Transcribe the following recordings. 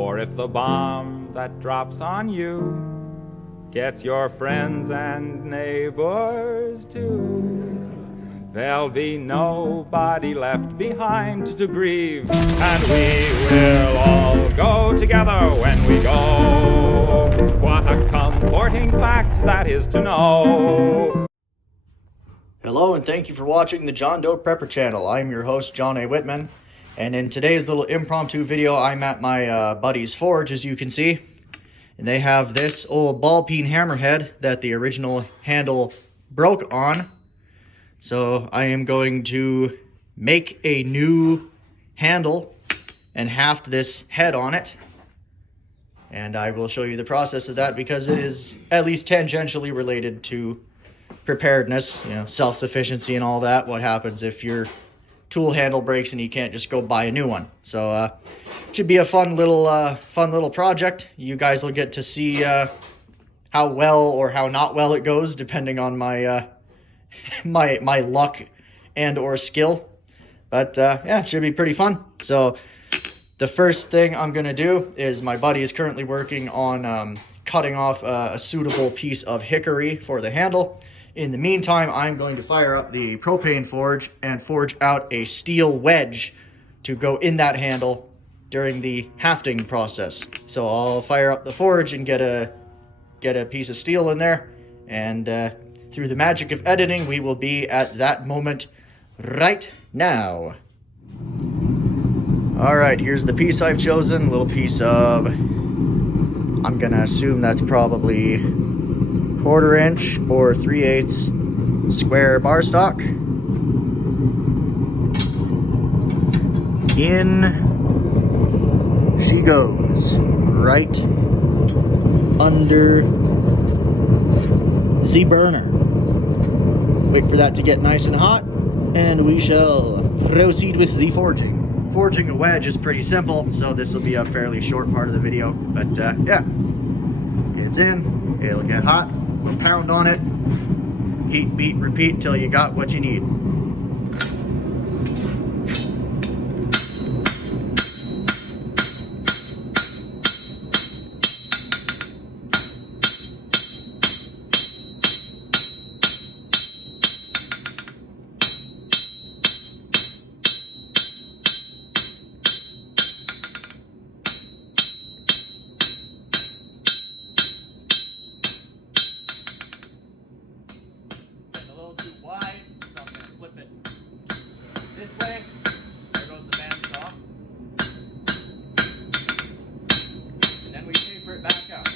Or if the bomb that drops on you gets your friends and neighbors too, there'll be nobody left behind to grieve, and we will all go together when we go. What a comforting fact that is to know. Hello and thank you for watching the John Doe Prepper channel. I'm your host, John A. Whitman, and in today's little impromptu video, I'm at my buddy's forge, as you can see. And they have this old ball-peen hammerhead that the original handle broke on. So I am going to make a new handle and haft this head on it. And I will show you the process of that because it is at least tangentially related to preparedness, you know, self-sufficiency and all that. What happens if your tool handle breaks and you can't just go buy a new one? So it should be a fun little project. You guys will get to see how well or how not well it goes, depending on my my luck and or skill. But yeah, it should be pretty fun. So the first thing I'm gonna do is, my buddy is currently working on cutting off a suitable piece of hickory for the handle. In the meantime, I'm going to fire up the propane forge and forge out a steel wedge to go in that handle during the hafting process. So I'll fire up the forge and get a piece of steel in there, and through the magic of editing, we will be at that moment right now. All right, here's the piece I've chosen. A little piece of, I'm gonna assume that's probably 1/4 inch or 3/8 square bar stock. In she goes, right under the burner. Wait for that to get nice and hot, and we shall proceed with the forging. Forging a wedge is pretty simple, so this will be a fairly short part of the video, but yeah. It's in, it'll get hot, we'll pound on it, heat, beat, repeat till you got what you need. This way, there goes the bandsaw, and then we taper it back out.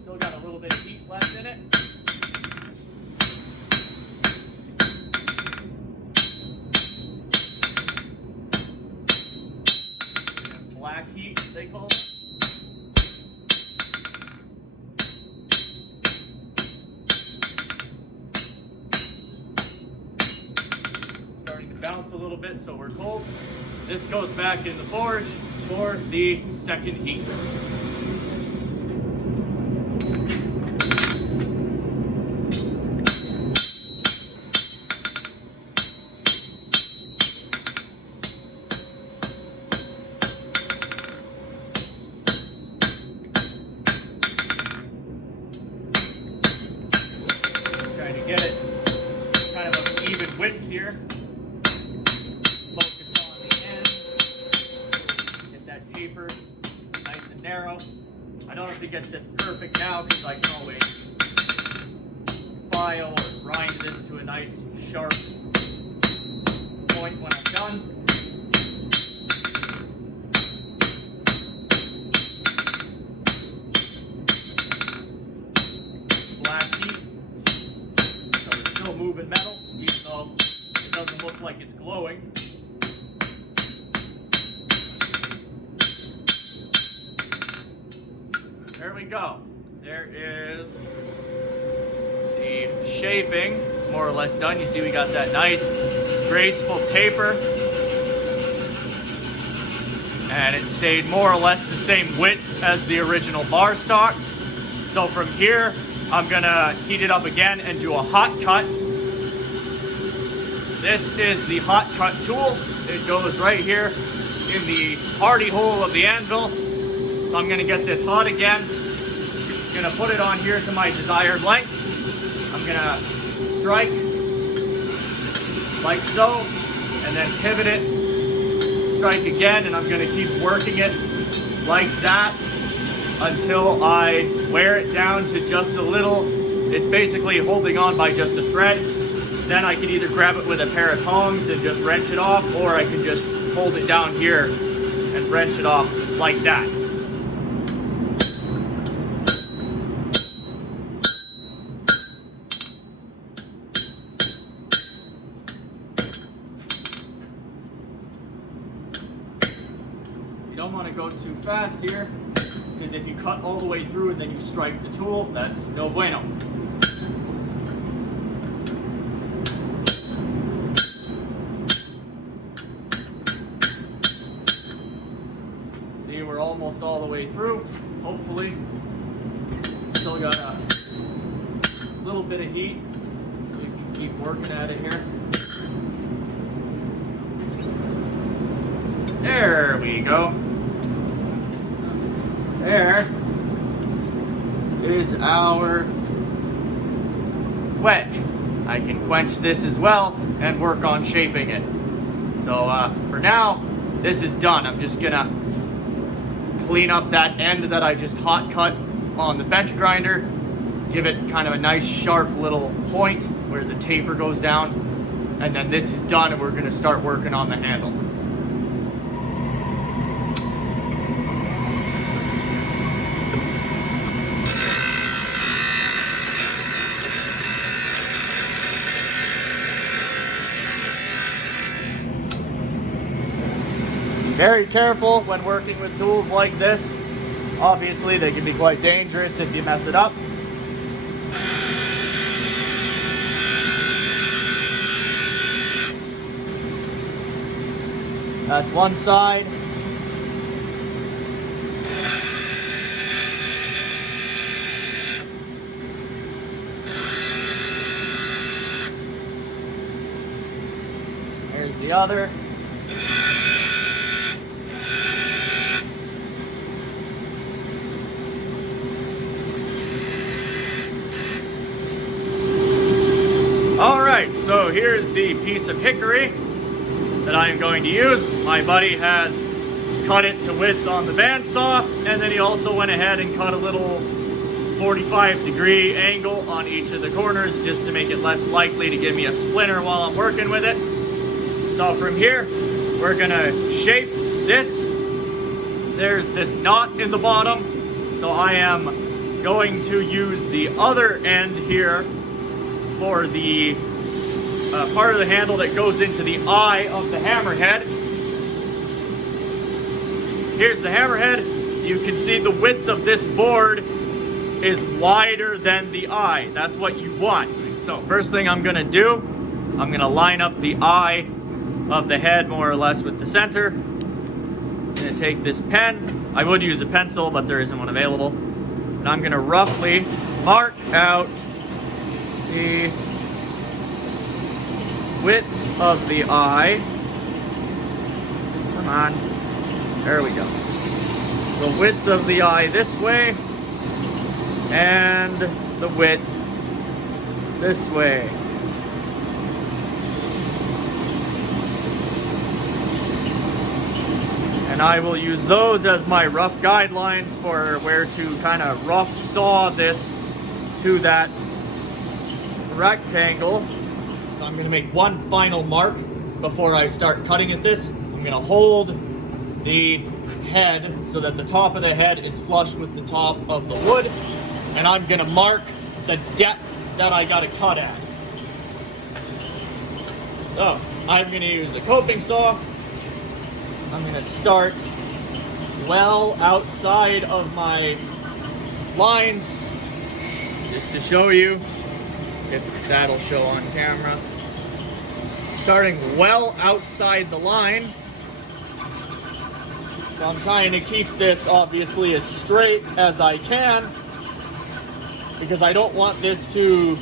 Still got a little bit of heat left in it. Black heat, they call it. Bounce a little bit so we're cold. This goes back in the forge for the second heat. Trying to get it kind of an even width here. Taper, nice and narrow. I don't have to get this perfect now because I can always file or grind this to a nice sharp point when I'm done. Black heat, so it's still moving metal, even though it doesn't look like it's glowing. There we go. There is the shaping, more or less done. You see we got that nice, graceful taper. And it stayed more or less the same width as the original bar stock. So from here, I'm gonna heat it up again and do a hot cut. This is the hot cut tool. it goes right here in the hardy hole of the anvil. So I'm gonna get this hot again. I'm gonna put it on here to my desired length. I'm gonna strike like so, and then pivot it, strike again, and I'm gonna keep working it like that until I wear it down to just a little. It's basically holding on by just a thread. Then I can either grab it with a pair of tongs and just wrench it off, or I can just hold it down here and wrench it off like that. You don't want to go too fast here, because if you cut all the way through and then you strike the tool, that's no bueno. See, we're almost all the way through, hopefully. Still got a little bit of heat, so we can keep working at it here. There we go. There is our wedge. I can quench this as well and work on shaping it. So for now, this is done. I'm just gonna clean up that end that I just hot cut on the bench grinder, give it kind of a nice sharp little point where the taper goes down, and then this is done and we're gonna start working on the handle. Very careful when working with tools like this. Obviously, they can be quite dangerous if you mess it up. That's one side. There's the other. Alright, so here's the piece of hickory that I am going to use. My buddy has cut it to width on the bandsaw, and then he also went ahead and cut a little 45-degree angle on each of the corners just to make it less likely to give me a splinter while I'm working with it. So from here, we're gonna shape this. There's this knot in the bottom, so I am going to use the other end here for the part of the handle that goes into the eye of the hammerhead. Here's the hammerhead. You can see the width of this board is wider than the eye. That's what you want. So first thing I'm gonna do, I'm gonna line up the eye of the head more or less with the center. I'm gonna take this pen. I would use a pencil, but there isn't one available. And I'm gonna roughly mark out the width of the eye. Come on. There we go. The width of the eye this way, and the width this way. And I will use those as my rough guidelines for where to kind of rough saw this to that rectangle. So I'm going to make one final mark before I start cutting at this. I'm going to hold the head so that the top of the head is flush with the top of the wood, and I'm going to mark the depth that I got to cut at. So I'm going to use a coping saw. I'm going to start well outside of my lines, just to show you if that'll show on camera. Starting well outside the line. So I'm trying to keep this obviously as straight as I can, because I don't want this to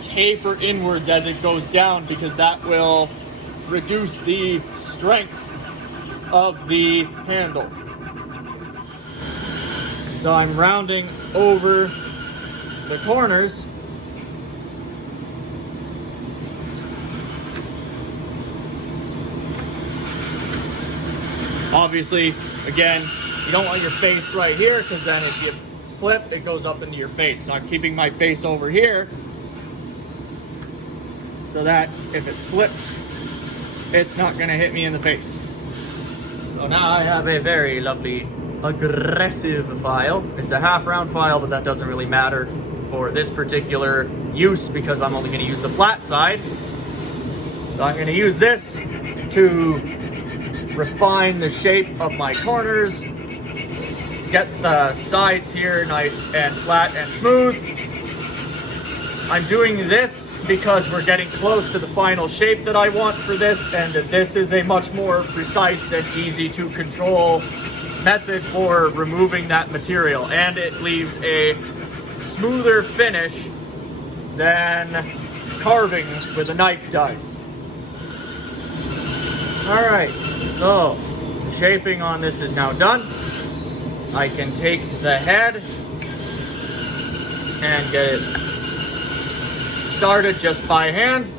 taper inwards as it goes down, because that will reduce the strength of the handle. So I'm rounding over the corners. Obviously, again, you don't want your face right here because then if you slip, it goes up into your face. So I'm keeping my face over here so that if it slips, it's not gonna hit me in the face. So now I have a very lovely aggressive file. It's a half round file, but that doesn't really matter for this particular use because I'm only gonna use the flat side. So I'm gonna use this to refine the shape of my corners, get the sides here nice and flat and smooth. I'm doing this because we're getting close to the final shape that I want for this, and this is a much more precise and easy to control method for removing that material, and it leaves a smoother finish than carving with a knife does. Alright, so the shaping on this is now done. I can take the head and get it started just by hand.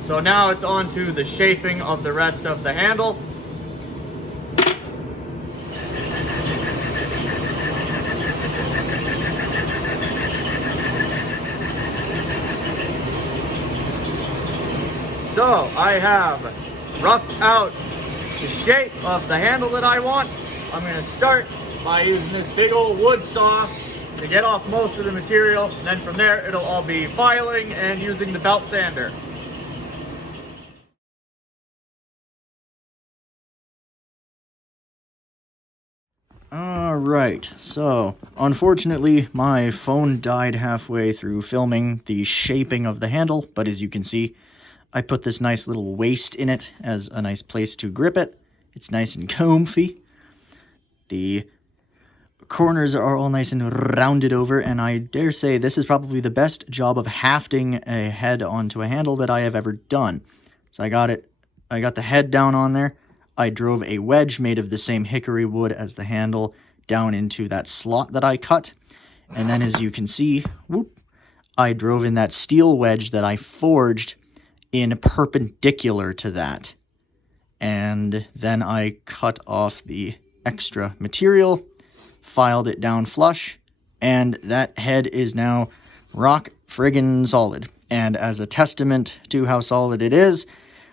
So now it's on to the shaping of the rest of the handle. So I have roughed out the shape of the handle that I want. I'm going to start by using this big old wood saw to get off most of the material. And then from there, it'll all be filing and using the belt sander. Alright, so unfortunately my phone died halfway through filming the shaping of the handle, but as you can see, I put this nice little waist in it as a nice place to grip it. It's nice and comfy. The corners are all nice and rounded over, and I dare say this is probably the best job of hafting a head onto a handle that I have ever done. So I got the head down on there. I drove a wedge made of the same hickory wood as the handle down into that slot that I cut. And then as you can see, whoop, I drove in that steel wedge that I forged in perpendicular to that. And then I cut off the extra material, filed it down flush, and that head is now rock friggin' solid. And as a testament to how solid it is,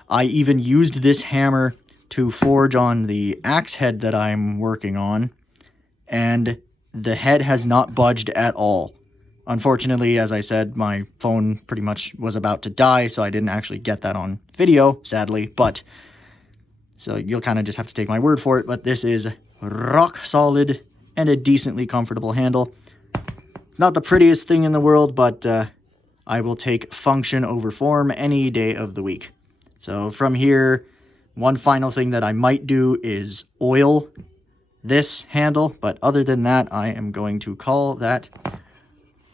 I even used this hammer to forge on the axe head that I'm working on, and the head has not budged at all. Unfortunately, as I said, my phone pretty much was about to die, so I didn't actually get that on video, sadly, but so you'll kind of just have to take my word for it, but this is rock solid and a decently comfortable handle. It's not the prettiest thing in the world, but I will take function over form any day of the week. So from here, one final thing that I might do is oil this handle, but other than that, I am going to call that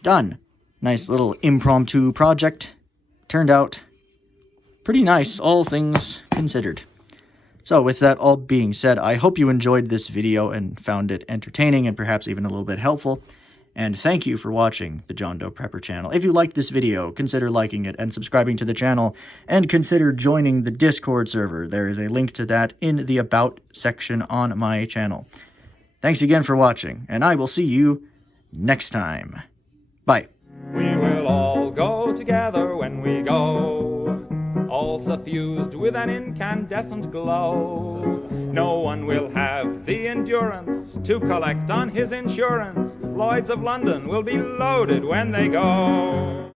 done. Nice little impromptu project. Turned out pretty nice, all things considered. So with that all being said, I hope you enjoyed this video and found it entertaining and perhaps even a little bit helpful. And thank you for watching the John Doe Prepper channel. If you liked this video, consider liking it and subscribing to the channel, and consider joining the Discord server. There is a link to that in the About section on my channel. Thanks again for watching, and I will see you next time. Bye. We will all go together when we go, all suffused with an incandescent glow. No one will have the endurance to collect on his insurance. Lloyds of London will be loaded when they go.